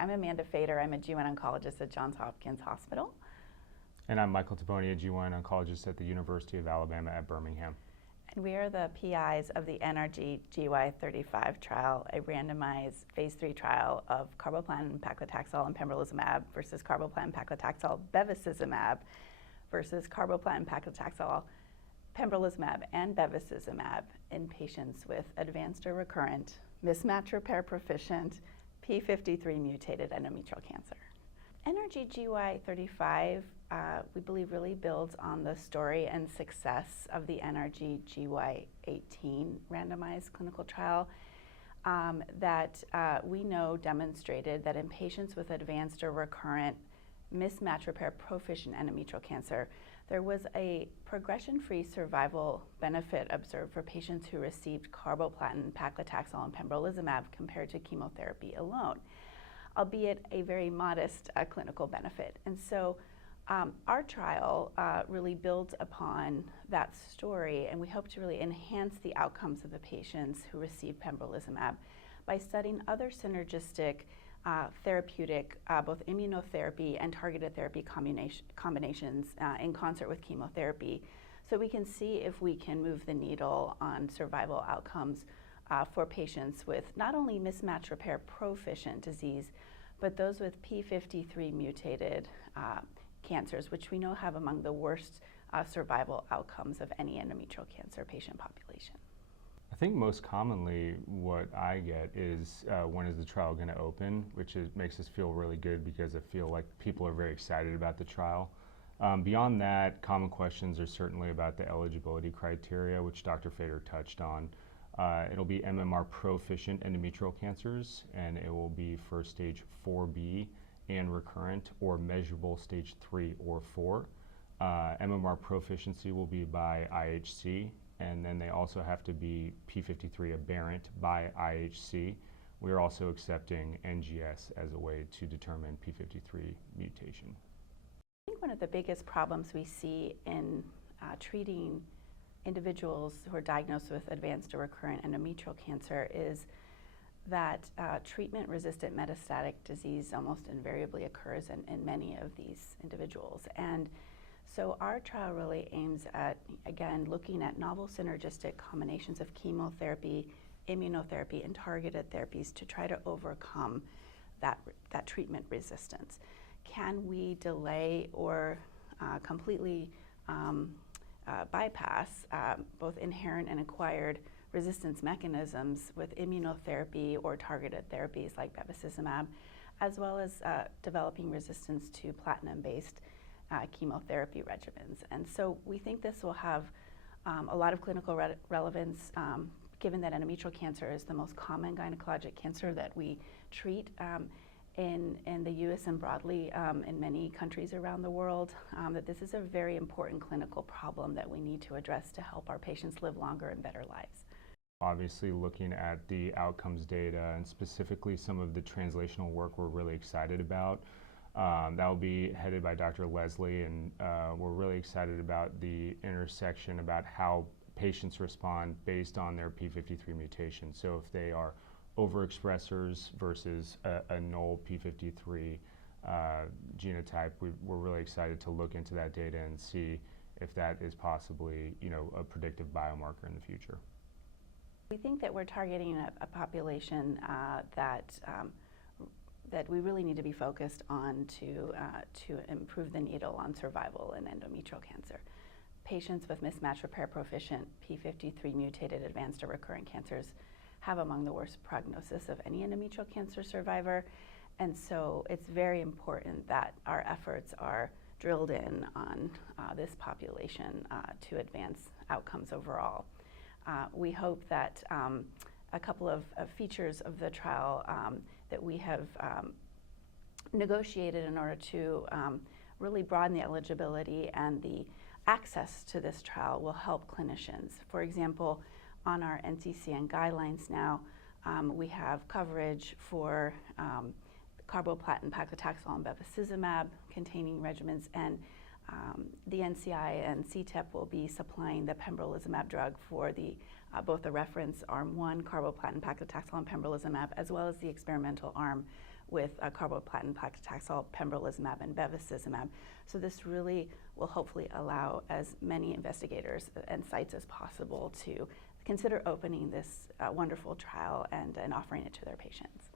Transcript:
I'm Amanda Fader. I'm a GYN oncologist at Johns Hopkins Hospital. And I'm Michael Toboni, a GYN oncologist at the University of Alabama at Birmingham. And we are the PIs of the NRG-GY035 trial, a randomized phase 3 trial of carboplatin, paclitaxel, and pembrolizumab versus carboplatin, paclitaxel, bevacizumab versus carboplatin, paclitaxel, pembrolizumab, and bevacizumab in patients with advanced or recurrent, mismatch repair proficient, p53 mutated endometrial cancer. NRG-GY035, we believe, really builds on the story and success of the NRG-GY018 randomized clinical trial that we know demonstrated that in patients with advanced or recurrent mismatch repair proficient endometrial cancer, there was a progression-free survival benefit observed for patients who received carboplatin, paclitaxel, and pembrolizumab compared to chemotherapy alone, albeit a very modest clinical benefit. And so our trial really builds upon that story, and we hope to really enhance the outcomes of the patients who receive pembrolizumab by studying other synergistic therapeutic, both immunotherapy and targeted therapy combinations in concert with chemotherapy, so we can see if we can move the needle on survival outcomes for patients with not only mismatch repair proficient disease, but those with p53 mutated cancers, which we know have among the worst survival outcomes of any endometrial cancer patient population. I think most commonly what I get is when is the trial going to open, which makes us feel really good because I feel like people are very excited about the trial. Beyond that, common questions are certainly about the eligibility criteria, which Dr. Fader touched on. It'll be MMR proficient endometrial cancers, and it will be for stage 4B and recurrent or measurable stage 3 or 4. MMR proficiency will be by IHC, and then they also have to be p53 aberrant by IHC. We are also accepting NGS as a way to determine p53 mutation. I think one of the biggest problems we see in treating individuals who are diagnosed with advanced or recurrent endometrial cancer is that treatment-resistant metastatic disease almost invariably occurs in many of these individuals. And so our trial really aims at, again, looking at novel synergistic combinations of chemotherapy, immunotherapy, and targeted therapies to try to overcome that treatment resistance. Can we delay or completely bypass both inherent and acquired resistance mechanisms with immunotherapy or targeted therapies like bevacizumab, as well as developing resistance to platinum-based chemotherapy regimens? And so we think this will have a lot of clinical relevance, given that endometrial cancer is the most common gynecologic cancer that we treat in the US and broadly in many countries around the world, that this is a very important clinical problem that we need to address to help our patients live longer and better lives. Obviously, looking at the outcomes data and specifically some of the translational work we're really excited about. That will be headed by Dr. Leslie, and we're really excited about the intersection about how patients respond based on their p53 mutation. So if they are overexpressors versus a null p53 genotype, we're really excited to look into that data and see if that is possibly, a predictive biomarker in the future. We think that we're targeting a population that we really need to be focused on to improve the needle on survival in endometrial cancer. Patients with mismatch repair proficient p53 mutated advanced or recurrent cancers have among the worst prognosis of any endometrial cancer survivor, and so it's very important that our efforts are drilled in on this population to advance outcomes overall. We hope that a couple of features of the trial that we have negotiated in order to really broaden the eligibility and the access to this trial will help clinicians. For example, on our NCCN guidelines now, we have coverage for carboplatin, paclitaxel, and bevacizumab containing regimens, and the NCI and CTEP will be supplying the pembrolizumab drug for both the reference arm 1, carboplatin, paclitaxel, and pembrolizumab, as well as the experimental arm, with carboplatin, paclitaxel, pembrolizumab, and bevacizumab. So this really will hopefully allow as many investigators and sites as possible to consider opening this wonderful trial and offering it to their patients.